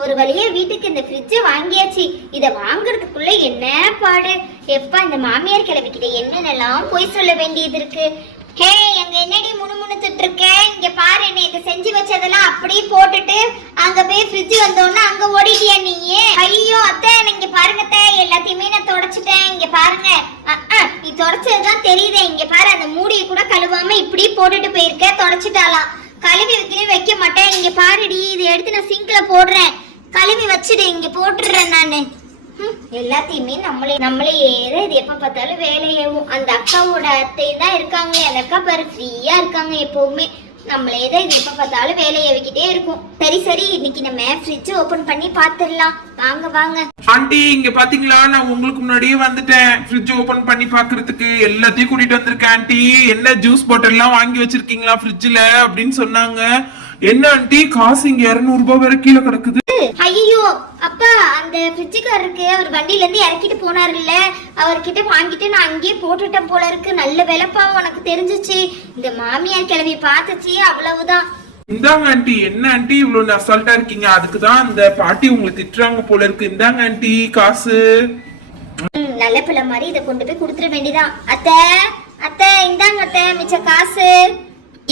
ஒரு வழியா வீட்டுக்கு இந்த ஃப்ரிட்ஜ வாங்கியாச்சு. இத வாங்குறதுக்குள்ள என்ன பாடு. எப்ப இந்த மாமியார் கிளவிக்கிட்ட என்னென்னலாம் போய் சொல்ல வேண்டியது இருக்கு. ஹே, எங்க என்னடி முணுமுணுத்துட்டு இருக்க? இங்க பாரு, என்ன இதை செஞ்சு வச்சதெல்லாம் அப்படியே போட்டுட்டு அங்க போய் ஃப்ரிட்ஜ் வந்தோன்னா அங்க ஓடிட்டியா நீ? ஐயோ அத்தை, இங்க பாருங்க அத்தை, எல்லாத்தையுமே நான் தொடச்சிட்டேன். இங்க பாருங்க. நீ தொடச்சதுதான் தெரியுதே. இங்க பாரு, அந்த மூடியை கூட கழுவாம இப்படி போட்டுட்டு போயிருக்க. தொடச்சிட்டாலாம். கழுவி வைக்க மாட்டேன். இங்க பாருடி, இதை எடுத்து நான் சிங்க்ல போடுறேன். கழுவி வச்சுடு, இங்க போட்டுடுறேன் நானு. எல்லாத்தையுமே நம்மளே ஏதோ இது எப்ப பார்த்தாலும் வேலையாகும். அந்த அக்காவோட அத்தை தான் இருக்காங்க. அந்த அக்கா பாரு ஃப்ரீயா இருக்காங்க எப்பவுமே. நம்மளே தான் இது எப்ப பார்த்தாலும் வேலையை வைக்கிட்டே இருக்கும். சரி, இன்னைக்கு நம்ம ஃப்ரிட்ஜ் ஓபன் பண்ணி பாத்துடலாம். வாங்க. ஆண்டி, இங்க பாத்தீங்களா, நான் உங்களுக்கு முன்னாடியே வந்துட்டேன். ஃப்ரிட்ஜ் ஓபன் பண்ணி பாக்குறதுக்கு எல்லாத்தையும் கூட்டிட்டு வந்திருக்கேன். ஆண்டி, என்ன ஜூஸ் பாட்டில் எல்லாம் வாங்கி வச்சிருக்கீங்களா ஃப்ரிட்ஜ்ல அப்படின்னு சொன்னாங்க. என்ன ஆண்டி, காசு இங்க 200 ரூபாய் வரை கீழே கிடக்குது. ஐயோ அப்பா, அந்த ஃப்ரிட்ஜுக்காரருக்கு அவர் வண்டியில இருந்து இறக்கிட்டு போனாருல்ல, அவர்கிட்ட வாங்கிட்டு நான் அங்கேயே போட்டுட்டேன் போல இருக்கு. நல்ல விலைப்பா, உனக்கு தெரிஞ்சிச்சு. இந்த மாமியார் கிளவி பார்த்துச்சு, அவ்வளவுதான். இந்தாங்க ஆண்டி. என்ன ஆண்டி இவ்வளவு அசால்ட்டா இருக்கீங்க? அதுக்குதான் அந்த பாட்டி உங்களை திட்டுறாங்க போல இருக்கு. இந்தாங்க ஆண்டி காசு. நல்ல பிள்ளை மாதிரி இதை கொண்டு போய் கொடுத்துட வேண்டியதான். அத்தை இந்தாங்க அத்தை, மிச்ச காசு.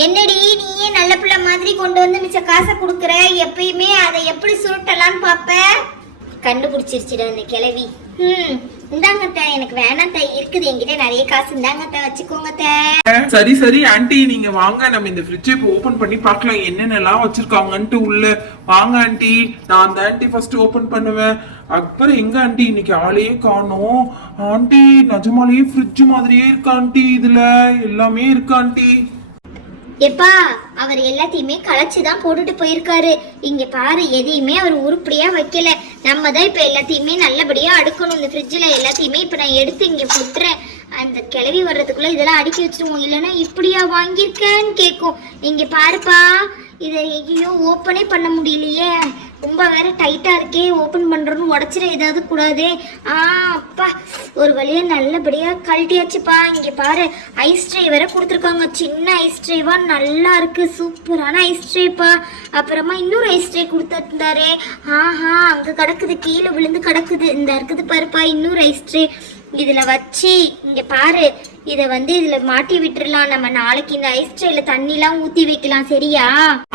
என்னடி நீயே நல்ல பிள்ளை மாதிரி கொண்டு வந்து மிச்ச காசை கொடுக்குற? எப்பயுமே அதை எப்படி சுருட்டலான்னு பாப்ப. கண்டுபிடிச்சிருச்சுடா இந்த கிழவி. இந்தாங்க அத்தை, எனக்கு வேணாம் அத்தை, இருக்குது என்கிட்ட நிறைய காசு. இந்தாங்க அத்தை, வச்சுக்கோங்க அத்தை. சரி ஆண்டி, நீங்க வாங்க, நம்ம இந்த ஃப்ரிட்ஜை ஓபன் பண்ணி பார்க்கலாம் என்னென்னலாம் வச்சிருக்காங்கன்ட்டு. உள்ள வாங்க ஆண்டி. நான் அந்த ஆண்டி ஃபர்ஸ்ட் ஓபன் பண்ணுவேன். அப்புறம் எங்க ஆண்டி இன்னைக்கு ஆளையே காணோம். ஆண்டி, நிஜமாலேயே ஃப்ரிட்ஜ் மாதிரியே இருக்கு ஆண்டி. இதுல எல்லாமே இருக்கு ஆண்டி. எப்பா, அவர் எல்லாத்தையுமே களைச்சுதான் போட்டுட்டு போயிருக்காரு. இங்க பாரு, எதையுமே அவர் உருப்படியா வைக்கல. நம்ம தான் இப்ப எல்லாத்தையுமே நல்லபடியா அடுக்கணும். இந்த ஃப்ரிட்ஜ்ல எல்லாத்தையுமே இப்ப நான் எடுத்து இங்க போட்டுறேன். அந்த கிளவி வர்றதுக்குள்ள இதெல்லாம் அடுக்கி வச்சிருவோம். இல்லைன்னா இப்படியா வாங்கியிருக்கேன்னு கேட்கும். இங்க பாருப்பா, இதை ஐயோ ஓப்பனே பண்ண முடியலையே. ரொம்ப வேற டைட்டா இருக்கே. ஓபன் பண்றோன்னு உடச்சிட ஏதாவது கூடாதே. அப்பா, ஒரு வழியா நல்லபடியா கழட்டியாச்சுப்பா. இங்க பாரு, ஐஸ் ட்ரே வேற கொடுத்துருக்காங்க. சின்ன ஐஸ் ட்ரேவா, நல்லா இருக்கு. சூப்பரான ஐஸ் ட்ரேப்பா. அப்புறமா இன்னொரு ஐஸ் ட்ரே கொடுத்துருந்தாரு. அங்க கிடக்குது, கீழே விழுந்து கிடக்குது. இந்த இருக்குது பாருப்பா இன்னொரு ஐஸ் ட்ரே. இதுல வச்சு இங்க பாரு, இத இதுல மாட்டி விட்டுறலாம். நம்ம நாளைக்கு இந்த ஐஸ் ட்ரேல தண்ணி எல்லாம் ஊத்தி வைக்கலாம். சரியா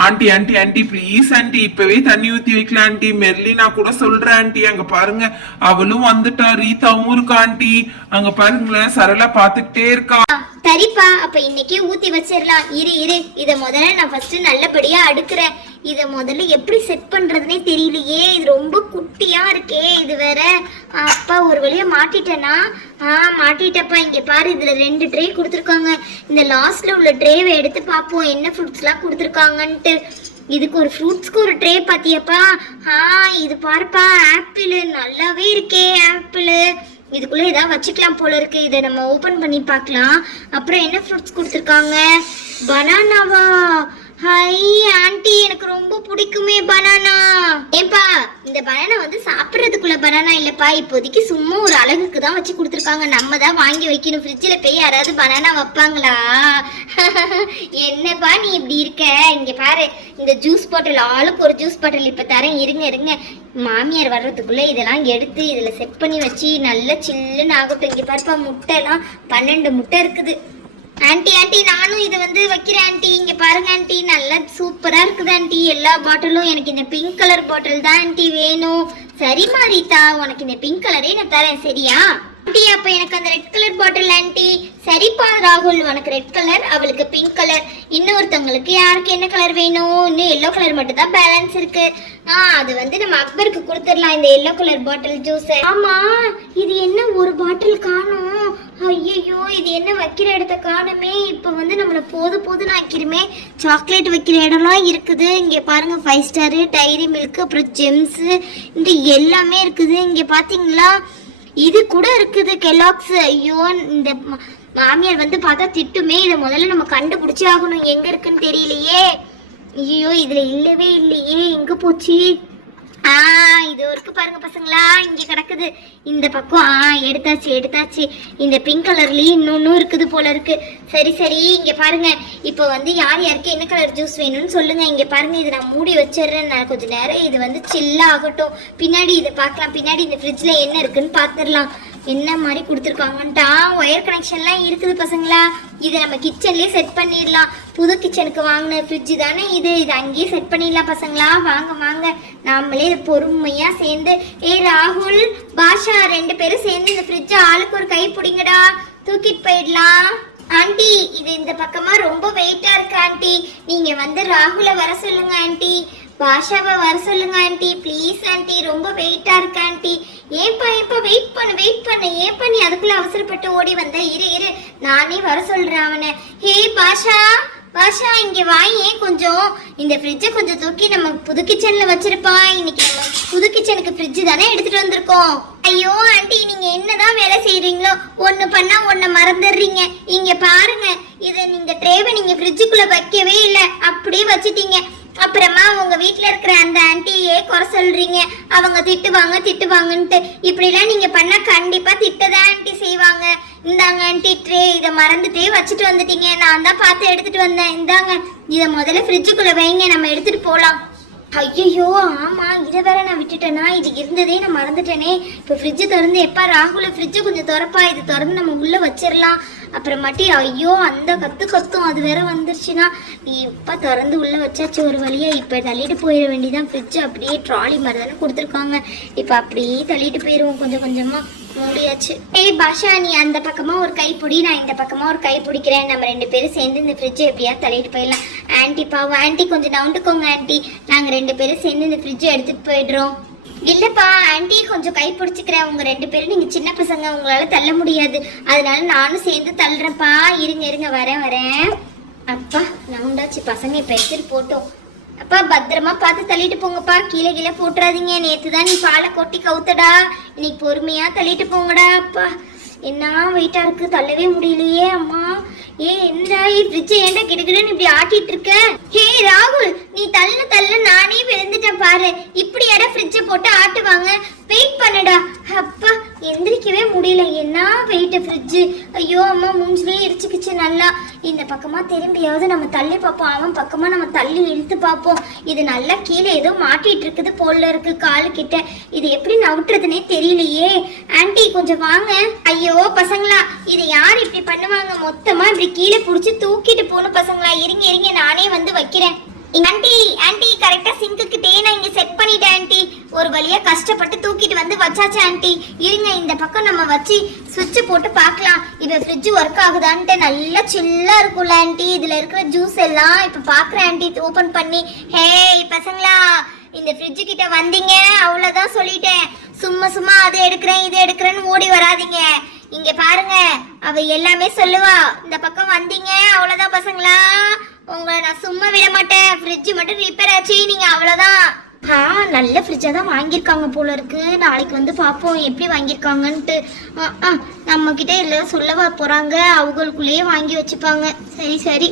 ஆண்டி ப்ளீஸ் ஆண்டி, இப்பவே தண்ணி ஊத்தி வைக்கலாம் ஆண்டி. மெர்லினா கூட சொல்றேன் ஆண்டி. அங்க பாருங்க, அவளும் வந்துட்டா. ரீதாவும் இருக்கா ஆண்டி. அங்க பாருங்களேன், சரளா பாத்துக்கிட்டே இருக்கா. சரிப்பா, அப்ப இன்னைக்கே ஊத்தி வச்சிடலாம். இரு இத முதல்ல நான் ஃபர்ஸ்ட் நல்லபடியா அடுக்குறேன். இத முதல்ல எப்படி செட் பண்றதுனே தெரியலையே. இது ரொம்ப குட்டியா இருக்கே. இது வேற. அப்பா, ஒரு வழியா மாட்டிட்டேனா? மாட்டிட்டப்பா. இங்க பாரு, இதுல 2 ட்ரே கொடுத்துருக்காங்க. இந்த லாஸ்ட்ல உள்ள ட்ரேவை எடுத்து பார்ப்போம் என்ன ஃப்ரூட்ஸ் எல்லாம் கொடுத்துருக்காங்கன்ட்டு. இதுக்கு ஒரு ஃப்ரூட்ஸ்க்கு ஒரு ட்ரே பாத்தியப்பா? இது பாருப்பா, ஆப்பிள் நல்லாவே இருக்கே. ஆப்பிள் இதுக்குள்ள ஏதாவது வச்சுக்கலாம் போல இருக்கு. இதை நம்ம ஓபன் பண்ணி பார்க்கலாம். அப்புறம் என்ன ஃப்ரூட்ஸ் கொடுத்துருக்காங்க? பனானாவா? ஹை ஆண்டி, எனக்கு ரொம்ப பிடிக்குமே பனானா. ஏன்பா, இந்த பனானா சாப்பிட்றதுக்குள்ள பனானா இல்லப்பா. இப்போதைக்கு சும்மா ஒரு அழகுக்கு தான் வச்சு கொடுத்துருக்காங்க. நம்ம தான் வாங்கி வைக்கணும். ஃப்ரிட்ஜில் போய் யாராவது பனானா வைப்பாங்களா? என்னப்பா நீ இப்படி இருக்க? இங்க பாரு, இந்த ஜூஸ் பாட்டில், ஆளுக்கு ஒரு ஜூஸ் பாட்டில் இப்ப தரேன். இருங்க. மாமியார் வர்றதுக்குள்ள இதெல்லாம் எடுத்து இதுல செட் பண்ணி வச்சு நல்ல சில்லுன்னு ஆகட்டும். இங்க பாருப்பா, முட்டை எல்லாம் 12 முட்டை இருக்குது. ஆண்டி நானும் இதை வைக்கிறேன் ஆண்டி. இங்க பாருங்க ஆண்டி, நல்லா சூப்பரா இருக்குது ஆண்டி. எல்லா பாட்டிலும் எனக்கு இந்த பிங்க் கலர் பாட்டில் தான் ஆண்டி வேணும். சரிம்மா ரீதா, உனக்கு இந்த பிங்க் கலரே நான் தரேன். சரியா ஆண்டி? அப்ப எனக்கு அந்த ரெட் கலர் பாட்டில் ஆண்டி. சரிப்பா ராகுல், உனக்கு ரெட் கலர், அவளுக்கு பிங்க் கலர். இன்னொருத்தவங்களுக்கு யாருக்கு என்ன கலர் வேணும்? இன்னும் எல்லோ கலர் மட்டும் தான் பேலன்ஸ் இருக்கு. அது நம்ம அக்பருக்கு கொடுத்துடலாம், இந்த எல்லோ கலர் பாட்டில் ஜூஸ். ஆமா, இது என்ன ஒரு பாட்டில் காணும்? ஐயோ, இது என்ன வைக்கிற இடத்த காணுமே. இப்ப நம்மள போதுன்னு ஆக்கிருமே. சாக்லேட் வைக்கிற இடம்லாம் இருக்குது. இங்க பாருங்க, 5 ஸ்டார், டைரி மில்க், அப்புறம் ஜெம்ஸ், இந்த எல்லாமே இருக்குது. இங்க பாத்தீங்களா, இது கூட இருக்குது, கெலாக்ஸ். ஐயோ, இந்த மாமியார் பார்த்தா திட்டுமே. இதை முதல்ல நம்ம கண்டுபிடிச்சே ஆகணும். எங்க இருக்குன்னு தெரியலையே. ஐயோ, இதுல இல்லவே இல்லையே. எங்க போச்சு? இது இருக்கு இருக்கு பாருங்க பசங்களா, இங்க கிடக்குது. இந்த பக்கம் எடுத்தாச்சு. இந்த பிங்க் கலர்லயும் இன்னொன்னும் இருக்குது போல இருக்கு. சரி சரி, இங்க பாருங்க. இப்போ வந்து யார் யாருக்கு என்ன கலர் ஜூஸ் வேணும்னு சொல்லுங்க. இங்க பாருங்க, இதை நான் மூடி வச்சிடுறேன். நான் கொஞ்ச நேரம் இது வந்து சில்லா ஆகட்டும். பின்னாடி இதை பார்க்கலாம். பின்னாடி இந்த ஃப்ரிட்ஜ்ல என்ன இருக்குன்னு பார்த்துடலாம். என்ன மாதிரி கொடுத்துருக்காங்கன்ட்டா ஒயர் கனெக்ஷன்லாம் இருக்குது பசங்களா. இதை நம்ம கிச்சன்லேயே செட் பண்ணிடலாம். புது கிச்சனுக்கு வாங்கின ஃப்ரிட்ஜ் தானே இது அங்கேயே செட் பண்ணிடலாம் பசங்களா. வாங்க நாமளே பொறுமையாக சேர்ந்து ராகுல் பாஷா 2 பேரும் சேர்ந்து இந்த ஃப்ரிட்ஜை ஆளுக்கு ஒரு கை பிடிங்கடா, தூக்கிட்டு போயிடலாம். ஆண்டி, இது இந்த பக்கமா ரொம்ப வெயிட்டா இருக்கு ஆண்டி. நீங்க வந்து ராகுலை வர சொல்லுங்க ஆண்டி, பாஷாவை வர சொல்லுங்க ஆண்டி, ப்ளீஸ் ஆண்டி. ரொம்ப வெயிட்டா இருக்கு ஆண்டி. ஏன்பா வெயிட் பண்ணு ஏன்பா நீ அதுக்குள்ள அவசரப்பட்டு ஓடி வந்த? இரு நானே வர சொல்றேன் அவனை. ஹே பாஷா இங்க வாயே கொஞ்சம். இந்த ஃப்ரிட்ஜை கொஞ்சம் தூக்கி நம்ம புது கிச்சன்ல வச்சிருப்பா. இன்னைக்கு நம்ம புது கிச்சனுக்கு ஃப்ரிட்ஜ் தானே எடுத்துட்டு வந்திருக்கோம். ஐயோ ஆண்டி, நீங்க என்னதான் வேலை செய்றீங்களோ, ஒண்ணு பண்ணா ஒண்ணு மறந்துடுறீங்க. இங்க பாருங்க, இதை இந்த ட்ரேவை நீங்க ஃப்ரிட்ஜுக்குள்ள வைக்கவே இல்லை, அப்படியே வச்சுட்டீங்க. அப்புறமா உங்க வீட்டுல இருக்கிற அந்த ஆண்டியே குறை சொல்றீங்க. அவங்க திட்டுவாங்கன்ட்டு. இப்படிலாம் நீங்க பண்ணா கண்டிப்பா திட்டதான் ஆண்டி செய்வாங்க. இந்தாங்க ஆண்டி ட்ரே, இதை மறந்துட்டே வச்சுட்டு வந்துட்டீங்க. நான் தான் பார்த்து எடுத்துட்டு வந்தேன். இந்தாங்க, இதை முதல்ல ஃப்ரிட்ஜுக்குள்ள வைங்க, நம்ம எடுத்துட்டு போலாம். ஐயோ ஆமா, இதை வேற நான் விட்டுட்டேனா? இது இருந்ததே நான் மறந்துட்டேனே. இப்போ ஃப்ரிட்ஜு திறந்து எப்பா ராகுல ஃப்ரிட்ஜு கொஞ்சம் திறப்பா, இது திறந்து நம்ம உள்ள வச்சிடலாம். அப்புறமாட்டி ஐயோ அந்த கத்தும் அது வேற வந்துருச்சுன்னா. நீ எப்பா திறந்து உள்ள வச்சாச்சு ஒரு வழியா. இப்போ தள்ளிட்டு போயிட வேண்டியதான். ஃப்ரிட்ஜ் அப்படியே ட்ராலி மாதிரி தானே கொடுத்துருக்காங்க. இப்போ அப்படியே தள்ளிட்டு போயிடுவோம் கொஞ்சம் கொஞ்சமா. மூடியாச்சு. பாஷா, நீ அந்த பக்கமா ஒரு கை பிடி, நான் இந்த பக்கமா ஒரு கை பிடிக்கிறேன். நம்ம 2 பேரும் சேர்ந்து இந்த ஃப்ரிட்ஜை எப்படியா தள்ளிட்டு போயிடலாம். ஆண்டி பாவம், ஆண்டி கொஞ்சம் நவுண்டுக்கோங்க ஆண்டி. நாங்க 2 பேரும் சேர்ந்து இந்த ஃப்ரிட்ஜை எடுத்துட்டு போயிடுறோம். இல்லப்பா ஆண்டி, கொஞ்சம் கை பிடிச்சிக்கிறேன். உங்க 2 பேரும் நீங்க சின்ன பசங்க, உங்களால தள்ள முடியாது. அதனால நானும் சேர்ந்து தள்ளுறேன்ப்பா. இருங்க வரேன். அப்பா நவுண்டாச்சு. பசங்க இப்ப எடுத்துட்டு போட்டோம். அப்பா பத்திரமா பார்த்து தள்ளிட்டு போங்கப்பா, கீழே போட்டுறாதீங்க. நேத்து தான் நீ பாலை கொட்டி கவுத்தடா, இன்னைக்கு பொறுமையா தள்ளிட்டு போங்கடா. அப்பா என்ன வெயிட்டா இருக்கு, தள்ளவே முடியலையே அம்மா. என்னடா ஃப்ரிட்ஜ் ஏன்டா கிடுகிடுன்னு இப்படி ஆட்டிட்டு இருக்க? ஹே ராகுல், நீ தள்ளு நானே விழுந்துட்டேன் பாரு. இப்படி யாரா ஃப்ரிட்ஜை போட்டு ஆட்டுவாங்க? வெயிட் பண்ணுடா. அப்பா எந்திரிக்கவே முடியல, என்ன வெயிட் ஃப்ரிட்ஜு. ஐயோ அம்மா, மூஞ்சிலேயே இடிச்சுக்கிச்சு நல்லா. இந்த பக்கமா திரும்பியாவது நம்ம தள்ளி பார்ப்போம், அவன் பக்கமா நம்ம தள்ளி இழுத்து பார்ப்போம். இது நல்லா கீழே ஏதோ மாட்டிட்டு இருக்குது போல இருக்கு காலு கிட்ட. இது எப்படி நவுட்டுறதுனே தெரியலையே. ஆண்டி கொஞ்சம் வாங்க. ஐயோ பசங்களா, இது யார் இப்படி பண்ணுவாங்க? மொத்தமா இப்படி கீழே புடிச்சு தூக்கிட்டு போகணும் பசங்களா. இருங்க நானே வந்து வைக்கிறேன். ஆண்டி கரெக்டா சிங்க்கு கிட்டே நான் இங்க செட் பண்ணிட்டேன் ஆண்டி. ஒரு வழியா கஷ்டப்பட்டு தூக்கிட்டு வந்து வச்சாச்சு ஆண்டி. இருங்க இந்த பக்கம் நம்ம வச்சு சுவிட்ச் போட்டு பார்க்கலாம். இப்ப ஃப்ரிட்ஜ் ஒர்க் ஆகுதான்ட்டு. நல்லா சில்லா இருக்கும்ல ஆண்டி, இதுல இருக்கிற ஜூஸ் எல்லாம் இப்ப பாக்குறேன் ஆண்டி ஓபன் பண்ணி. ஹே பசங்களா, இந்த ஃப்ரிட்ஜ் கிட்ட வந்தீங்க அவ்வளவுதான் சொல்லிட்டேன். சும்மா அது எடுக்கிறேன் இது எடுக்கிறேன்னு ஓடி வராதீங்க. இங்க பாருங்க, அவ எல்லாமே சொல்லுவா. இந்த பக்கம் வந்தீங்க அவ்வளவுதான் பசங்களா, உங்களை நான் சும்மா விட மாட்டேன். ஃப்ரிட்ஜ் மட்டும் ரிப்பேர் ஆச்சு, நீங்க அவ்வளவுதான். நல்ல ஃப்ரிட்ஜா தான் வாங்கியிருக்காங்க போல இருக்கு. நாளைக்கு வந்து பார்ப்போம் எப்படி வாங்கியிருக்காங்கன்ட்டு. நம்ம கிட்ட இல்லை சொல்லவா போறாங்க, அவங்களுக்குள்ளேயே வாங்கி வச்சுப்பாங்க. சரி